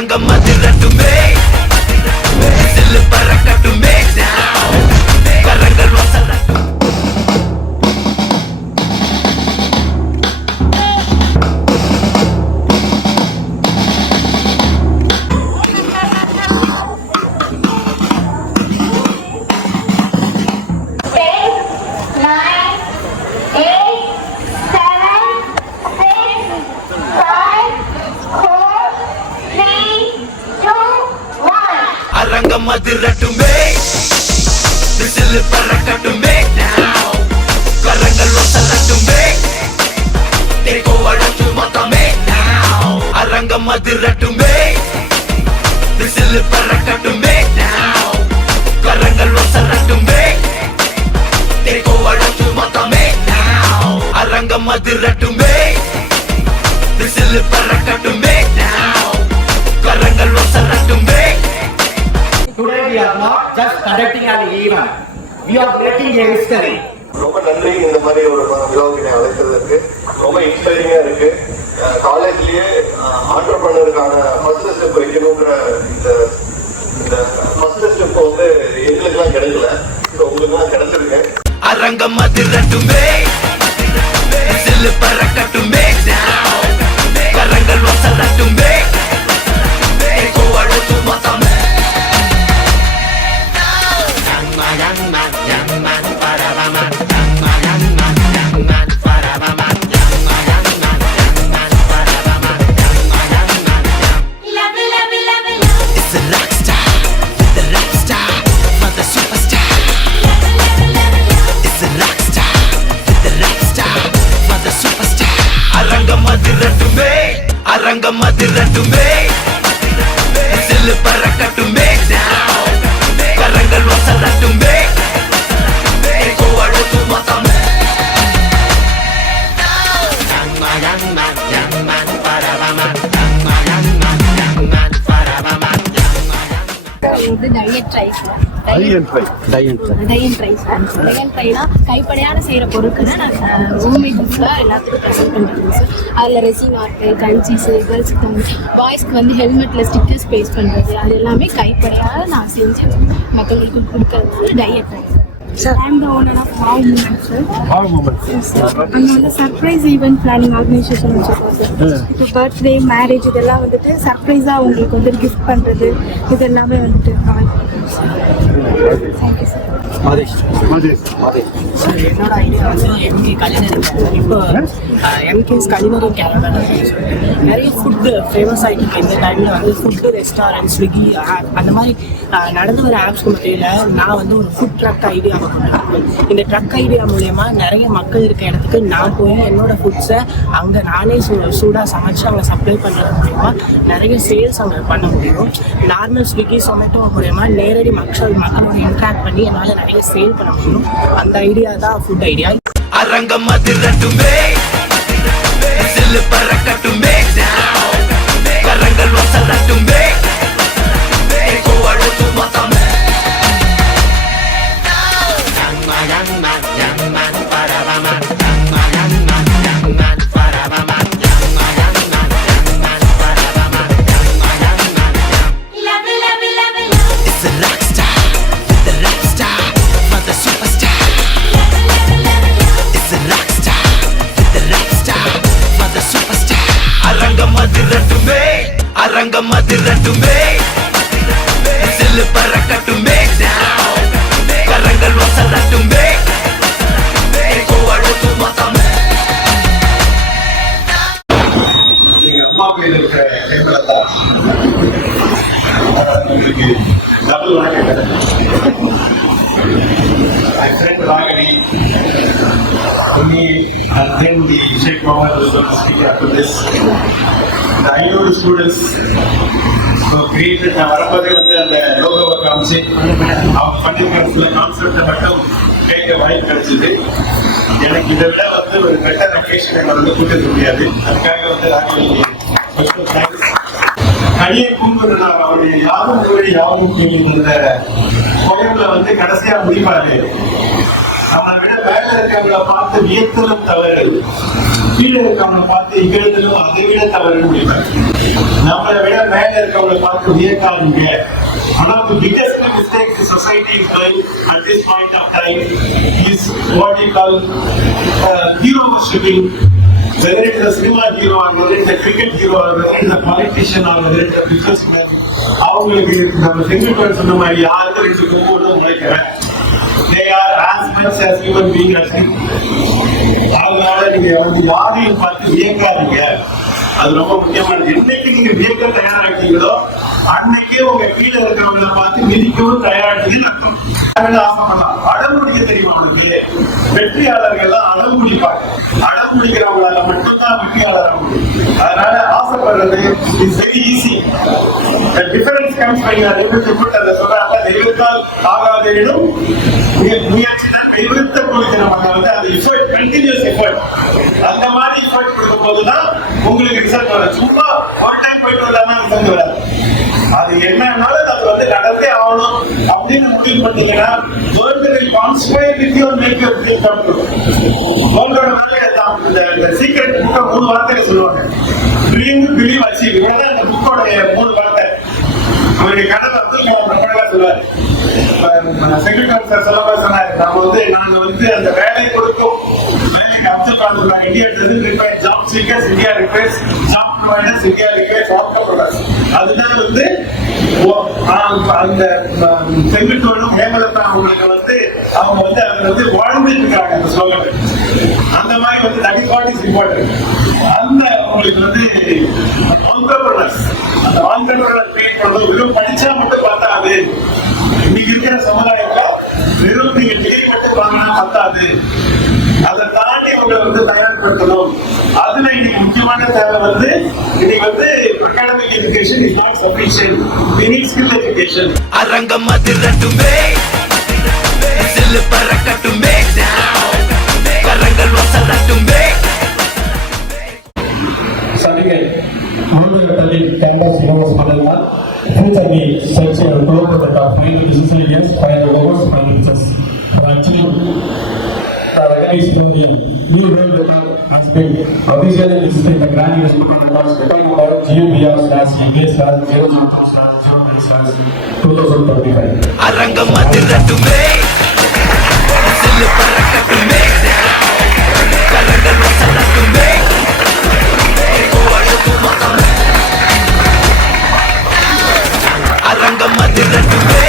அரங்கம் அதிரட்டுமே சில்லு பறக்கட்டுமே கரங்கள் வசலட்டும் அரங்கம் அதிரட்டுமே விசில் பறக்கட்டுமே கரங்கள் வசலட்டுமே தேக்கோ அழைச்சு மொத்தமே அரங்கம் அதிரட்டுமே விசில் பறக்கட்டுமே கரங்கள் வசலட்டுமே தேக்கோ அழைச்சு மொத்தமே அரங்கம் அதிரட்டுமே விசில் பறக்கட்டுமே கரங்கள் வசலட்டுமே. Today we are not just conducting an event, we are making a history. ரொம்ப நன்றி இந்த மாதிரி ஒரு விழாவுக்கு அழைத்ததற்கு. ரொம்ப இன்ஸ்பைரிங்கா இருக்கு. காலேஜ்லயே ஆண்டர்பிரனருக்கான ஃபர்ஸ்ட் ஸ்டெப் வைக்கணுங்கிற இந்த ஃபர்ஸ்ட் ஸ்டெப் வந்து எங்களுக்குலாம் கிடைக்கல, உங்களுக்குலாம் கிடைச்சிருக்கு. அரங்கம் அதிரட்டுமே சில்லு பறக்கட்டுமே கரங்கள் வசலட்டுமே தேக்கோ அழைச்சு மொத்தமே அரங்கம் அதிரட்டுமே சில்லு பறக்கட்டுமே கரங்கள் வசலட்டுமே தேக்கோ அழைச்சு மொத்தமே கைப்படையான செய்கிற பொருட்களை நான் ஹோம்மேட்ஸில் எல்லாத்துக்கும் ப்ரெசென்ட் பண்ணுறேன் சார். அதில் ரெசின் ஆர்ட்டு, கன்சீஸு, கேர்ள்ஸுக்கு பாய்ஸ்க்கு வந்து ஹெல்மெட்டில் ஸ்டிக்கர்ஸ் பேஸ்ட் பண்ணுறது, அது எல்லாமே கைப்படையாக நான் செஞ்சு மற்றவங்களுக்கு கொடுக்கறது diet rice. I'm the owner of Wow Moments, sir. Wow Moments. Yes, sir. அங்கே வந்து சர்ப்ரைஸ் ஈவெண்ட் பிளானிங் ஆர்கனைசேஷன் வச்சுருக்கோம் சார். இப்போ பர்த்டே, மேரேஜ் இதெல்லாம் வந்துட்டு சர்ப்ரைஸாக உங்களுக்கு வந்து கிஃப்ட் பண்ணுறது இது எல்லாமே வந்துட்டு தேங்க்யூ சார். சார் என்னோட ஐடியா வந்து எம்கே கலினரி இப்போ எம்கேஸ் கலினரி கேரவன் நிறைய ஃபுட்டு ஃபேமஸ் ஆகிட்டு இந்த டைமில் வந்து ஃபுட்டு ரெஸ்டாரண்ட், ஸ்விக்கி அந்த மாதிரி நடந்து வர ஆப்ஸ்க்கு மத்தியில் நான் வந்து ஒரு ஃபுட் ட்ரக் ஐடியாவை கொண்டு வரேன். இந்த ட்ரக் ஐடியா மூலயமா நிறைய மக்கள் இருக்க இடத்துக்கு நான் போய் என்னோட ஃபுட்ஸை அங்கே நானே சூடாக சமைச்சு அவங்க சப்ளை பண்ணுறது மூலயமா நிறைய சேல்ஸ் அங்கே பண்ண முடியும். நார்மல் ஸ்விக்கி, சொமேட்டோ மூலயமா நேரடி மக்களோட இன்ட்ராக்ட் பண்ணி என்னால் நிறைய சேல் பண்ண முடியும். அந்த ஐடியா தான் ஃபுட் ஐடியா. அரங்கம் அதிரட்டுமே சில்லு பறக்கட்டுமே கரங்கள் வசலட்டுமே தேக்கோ அழைச்சு மொத்தமே அரங்கம் அதிரட்டுமே சில்லு பறக்கட்டுமே கரங்கள் வசலட்டுமே தேக்கோ அழைச்சு மொத்தமே. எங்க அம்மா பேர் இருக்கிற ஹேமலதா உங்களுக்கு டபுள் வாங்க. My friend Ragini, and then the Sheikh Mohammed was going to speak after this. The IOD students created நான் வரும்போதே வந்து அந்த லோகோவை காமிச்சு அவங்க பண்ணிருக்கிற கான்செப்டை மட்டும் கேட்க வாய்ப்பு கிடைச்சிது. எனக்கு இதை விட வந்து ஒரு பெட்டர் அக்கேஷன் எங்களை வந்து கூட்டிட முடியாது. அதுக்காக வந்து ராகினிக்கு தேங்க்ஸ். கடியை கூப்பிடுறா அவருடைய யாரும் கூடி யாரும் கூடி இந்த கோயிலில் வந்து கடைசியா முடிப்பாரு. நம்மளை விட மேல இருக்கவங்களை பார்த்து வியத்தலும் தவறு, கீழே இருக்கவங்களை பார்த்து இகழ்தலும் அதை விட தவறு முடிவார். நம்மளை விட மேல இருக்கவங்களை பார்த்து வியக்காதீங்க. One of the biggest mistakes the society is doing at this point of time is what we call hero worshipping. Whether it is a cinema hero or whether it is a cricket hero or whether it is a politician or whether it is a businessman, அவங்களுக்கு நம்ம செங்கல்பட்டு சொன்ன மாதிரி யாருக்கு ரெண்டு கொம்பு நினைக்கிறேன். They are as much as human being as you. அதனால நீங்க வந்து யாரையும் பார்த்து வியக்காதீங்க. அது ரொம்ப முக்கியமானது. என்னைக்கு நீங்க வியக்க தயாராகிட்டீங்களோ அன்னைக்கே உங்க கீழே இருக்கிறவங்களை பார்த்து மிதிக்கவும் தயாராகிட்டு அர்த்தம். ஆசைப்படலாம். அடமுடிக்க தெரியுமா அவனுக்கு? வெற்றியாளர்கள் எல்லாம் அடமுடிப்பாங்க. அடமுடிக்கிறவங்களால மட்டும்தான் வெற்றியாளராக முடியும். அதனால ஆசைப்படுறது is very easy. The difference comes when you are able to put அந்த சொல்றாங்க நெருத்தால் ஆகாதேனும் முயற்சிதான் நெருத்த கொடுக்கிற மக்கள் வந்து அந்த எஃபர்ட் கண்டினியூஸ் எஃபர்ட் அந்த மாதிரி எஃபர்ட் கொடுக்கும் போதுதான் உங்களுக்கு ரிசல்ட் வரும். சும்மா ஒன் டைம் போயிட்டு வரலாமா ரிசல்ட் வராது. அது என்னன்னாலும் அது வந்து நடந்தே ஆகணும் அப்படின்னு முடிவு பண்ணீங்கன்னா சீக்கிரம் புக்கை 3 வார்த்தையில சொல்லுவாங்க. ட்ரீம் பிலீவ் அச்சீவ் இவதான் இந்த புக்கோட 3 வார்த்தை. அவருடைய கனவு அப்துல் கலாம் சொல்லுவாரு. செக்ரட்டரி சார் சொல்ல சொன்னாரு, நாங்க வந்து அந்த வேலை கொடுக்கும் வேலைக்கு அப்துல் கலாம் சொல்றாங்க. India requires job seekers, India requires job providers, India requires entrepreneurs. அதுதான் வந்து அந்த செங்கல்பட்டும் ஹேமலதா அவங்களுக்கு வந்து அவங்க வந்து அதுல வந்து வாழ்ந்துட்டு இருக்காங்க அந்த ஸ்லோகன். அந்த மாதிரி வந்து that is what is important. அந்த உங்களுக்கு வந்து ஆண்டர்பிரனர்ஸ், அந்த ஆண்டர்பிரனர் கிரியேட் பண்றது வெறும் படிச்சா மட்டும் பார்த்தாது. இன்னைக்கு இருக்கிற சமுதாயத்துல வெறும் நீங்க டிகிரி மட்டும் வாங்கினா பத்தாது. அதை தாண்டி அவங்களை வந்து தயார்படுத்தணும். அதுல இன்னைக்கு முக்கியமான தேவை வந்து இன்னைக்கு வந்து academic education is not sufficient. we need skill education. அரங்கம் அதிரட்டுமே, சில்லு பறக்கட்டுமே, கரங்கள் வசரட்டுமே. சரிங்க, முழுவதும் கேம்பஸ் யூனிவர்ஸ் பண்ணலாம். Future we search and probe that are final decision yes, final overs, final pitches. Actually, is to the new world aspect. Officially, this is the grand investment was become about GUBR/0.0/0.0/2035. அரங்கம் அதிரட்டுமே, சில்லு பறக்கட்டுமே, கரங்கள் வசரட்டுமே. அரங்கம் அதிரட்டுமே.